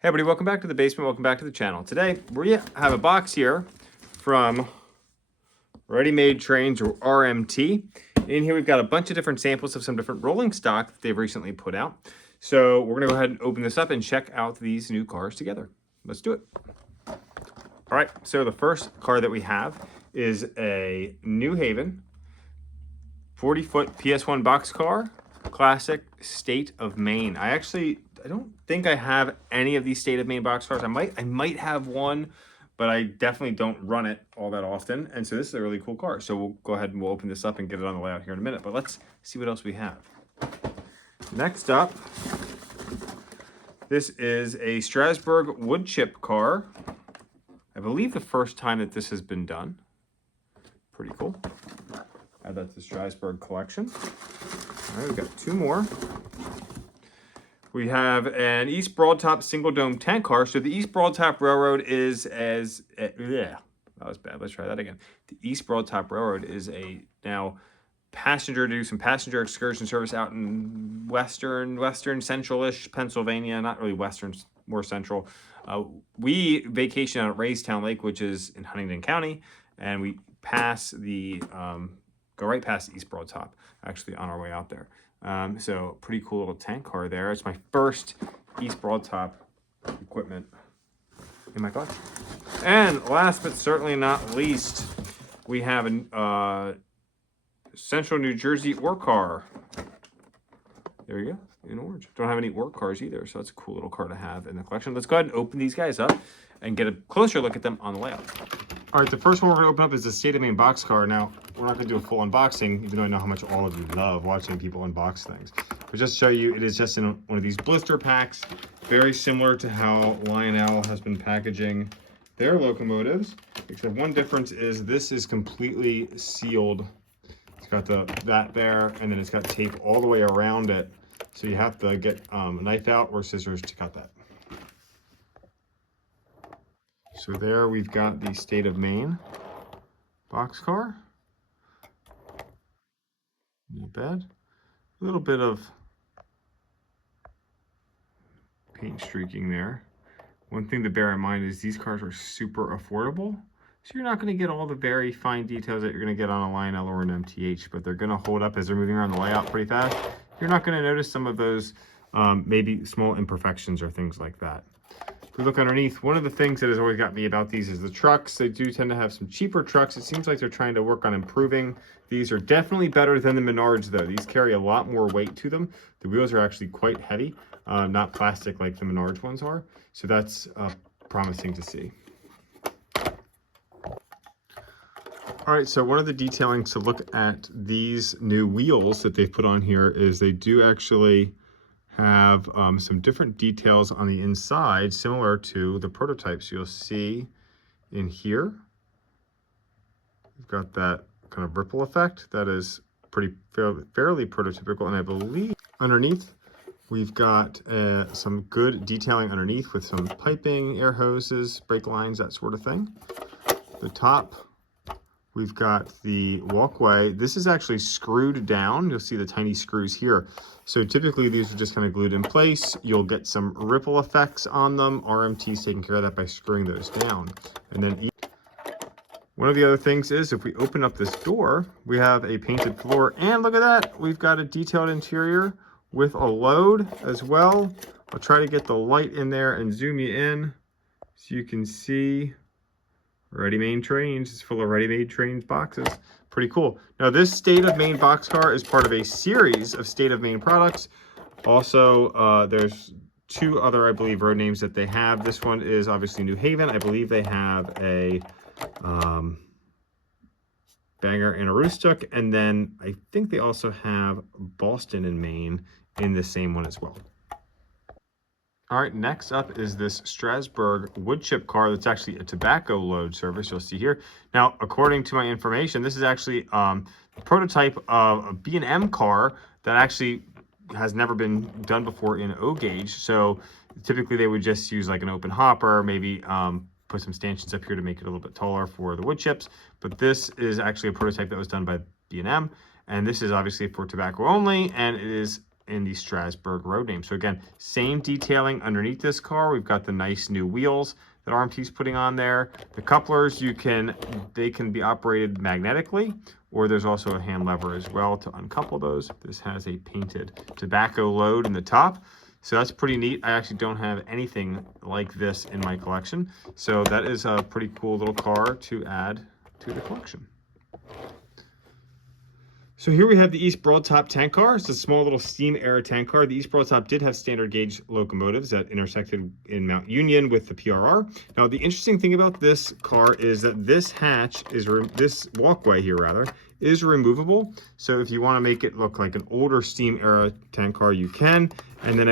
Hey everybody, welcome back to the basement, welcome back to the channel. Today, we have a box here from Ready Made Trains, or RMT. In here we've got a bunch of different samples of some different rolling stock that they've recently put out. So we're gonna go ahead and open this up and check out these new cars together. Let's do it. All right, so the first car that we have is a New Haven 40-foot PS1 boxcar, classic State of Maine. I don't think I have any of these State of Maine boxcars. I might have one, but I definitely don't run it all that often. And so this is a really cool car. So we'll go ahead and we'll open this up and get it on the layout here in a minute. But let's see what else we have. Next up, this is a Strasburg wood chip car. I believe the first time that this has been done. Pretty cool. Add that to the Strasburg collection. All right, we've got two more. We have an East Broadtop single dome tank car. So the East Broadtop Railroad is that was bad. Let's try that again. The East Broadtop Railroad is a now do some passenger excursion service out in western central-ish Pennsylvania. Not really western, more central. We vacation out at Raystown Lake, which is in Huntingdon County, and we pass the go right past East Broadtop, actually, on our way out there. So pretty cool little tank car there. It's my first East Broadtop equipment in my collection. And last but certainly not least, we have a Central New Jersey ore car. There we go, in orange. Don't have any ore cars either, so that's a cool little car to have in the collection. Let's go ahead and open these guys up and get a closer look at them on the layout. All right, the first one we're gonna open up is the State of Maine boxcar. Now, we're not gonna do a full unboxing, even though I know how much all of you love watching people unbox things. But just to show you, it is just in one of these blister packs, very similar to how Lionel has been packaging their locomotives, except one difference is this is completely sealed. It's got that there, and then it's got tape all the way around it. So you have to get a knife out or scissors to cut that. So there we've got the State of Maine boxcar. Not bad. A little bit of paint streaking there. One thing to bear in mind is these cars are super affordable. So you're not going to get all the very fine details that you're going to get on a Lionel or an MTH, but they're going to hold up as they're moving around the layout pretty fast. You're not going to notice some of those maybe small imperfections or things like that. If we look underneath, one of the things that has always got me about these is the trucks. They do tend to have some cheaper trucks. It seems like they're trying to work on improving. These are definitely better than the Menards, though. These carry a lot more weight to them. The wheels are actually quite heavy, not plastic like the Menards ones are. So that's promising to see. All right, so one of the detailings to look at these new wheels that they've put on here is they do actually have some different details on the inside, similar to the prototypes you'll see in here. We've got that kind of ripple effect that is fairly prototypical, and I believe underneath we've got some good detailing underneath with some piping, air hoses, brake lines, that sort of thing. The top, we've got the walkway. This is actually screwed down. You'll see the tiny screws here. So typically these are just kind of glued in place. You'll get some ripple effects on them. RMT's taking care of that by screwing those down. And then one of the other things is if we open up this door, we have a painted floor. And look at that, we've got a detailed interior with a load as well. I'll try to get the light in there and zoom you in so you can see Ready Made Trains. It's full of Ready Made Trains boxes. Pretty cool. Now this State of Maine boxcar is part of a series of State of Maine products. Also, there's two other, I believe, road names that they have. This one is obviously New Haven. I believe they have a Bangor and Aroostook. And then I think they also have Boston and Maine in the same one as well. All right, next up is this Strasburg wood chip car that's actually a tobacco load service, you'll see here. Now, according to my information, this is actually a prototype of a B&M car that actually has never been done before in O-gauge. So typically they would just use like an open hopper, maybe put some stanchions up here to make it a little bit taller for the wood chips. But this is actually a prototype that was done by B&M. And this is obviously for tobacco only, and it is in the Strasburg road name. So again, same detailing underneath this car. We've got the nice new wheels that RMT's putting on there. The couplers, they can be operated magnetically, or there's also a hand lever as well to uncouple those. This has a painted tobacco load in the top. So that's pretty neat. I actually don't have anything like this in my collection. So that is a pretty cool little car to add to the collection. So here we have the East Broadtop tank car. It's a small little steam era tank car. The East Broadtop did have standard gauge locomotives that intersected in Mount Union with the PRR. Now the interesting thing about this car is that this this walkway here is removable. So if you want to make it look like an older steam era tank car, you can. And then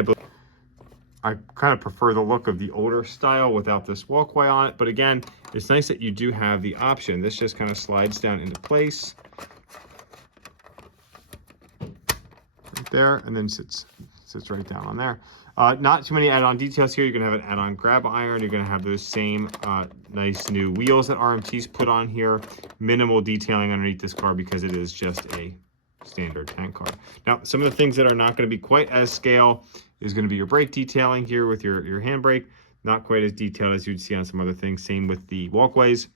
I kind of prefer the look of the older style without this walkway on it. But again, it's nice that you do have the option. This just kind of slides down into place. There, and then sits right down on there. Not too many add-on details here. You're gonna have an add-on grab iron. You're gonna have those same nice new wheels that RMT's put on here. Minimal detailing underneath this car because it is just a standard tank car. Now, some of the things that are not gonna be quite as scale is gonna be your brake detailing here with your handbrake. Not quite as detailed as you'd see on some other things. Same with the walkways.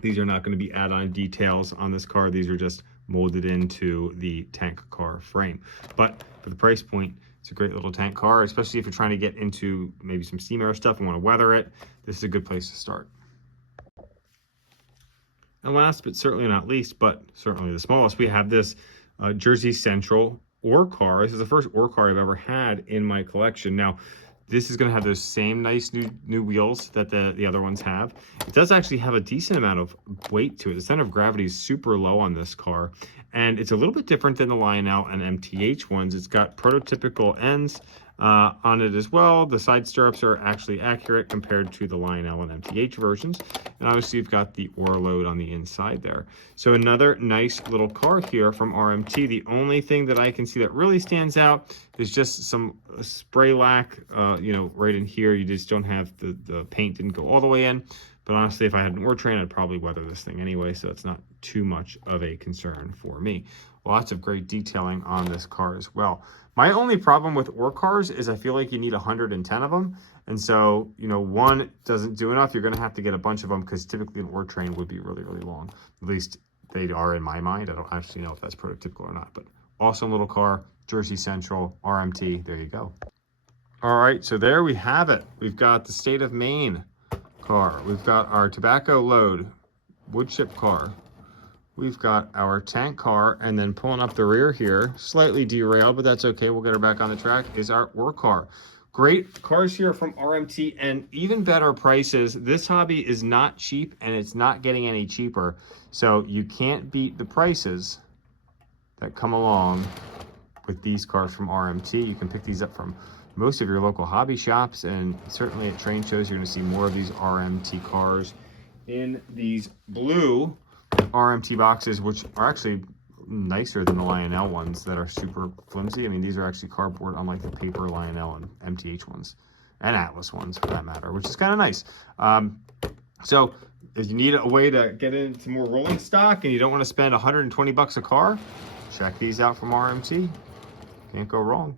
These are not gonna be add-on details on this car. These are just molded into the tank car frame. But for the price point, it's a great little tank car, especially if you're trying to get into maybe some steam era stuff and want to weather it. This is a good place to start. And last but certainly not least, but certainly the smallest, we have this Jersey Central ore car. This is the first ore car I've ever had in my collection. Now, this is going to have those same nice new wheels that the other ones have. It does actually have a decent amount of weight to it. The center of gravity is super low on this car, and it's a little bit different than the Lionel and MTH ones. It's got prototypical ends on it as well. The side stirrups are actually accurate compared to the Lionel and MTH versions. And obviously you've got the ore load on the inside there. So another nice little car here from RMT. The only thing that I can see that really stands out is just some spray lack, right in here. You just don't have the paint didn't go all the way in. But honestly, if I had an ore train, I'd probably weather this thing anyway, so it's not too much of a concern for me. Lots of great detailing on this car as well. My only problem with ore cars is I feel like you need 110 of them. And so, one doesn't do enough. You're going to have to get a bunch of them because typically an ore train would be really, really long. At least they are in my mind. I don't actually know if that's prototypical or not, but awesome little car, Jersey Central, RMT. There you go. All right, so there we have it. We've got the State of Maine car. We've got our tobacco load wood chip car. We've got our tank car, and then pulling up the rear here, slightly derailed, but that's okay. We'll get her back on the track, is our ore car. Great cars here from RMT, and even better prices. This hobby is not cheap, and it's not getting any cheaper. So you can't beat the prices that come along with these cars from RMT. You can pick these up from most of your local hobby shops, and certainly at train shows, you're gonna see more of these RMT cars in these blue RMT boxes, which are actually nicer than the Lionel ones that are super flimsy. I mean, these are actually cardboard, unlike the paper Lionel and MTH ones, and Atlas ones for that matter, which is kind of nice. So if you need a way to get into more rolling stock and you don't want to spend 120 bucks a car, check these out from RMT. Can't go wrong.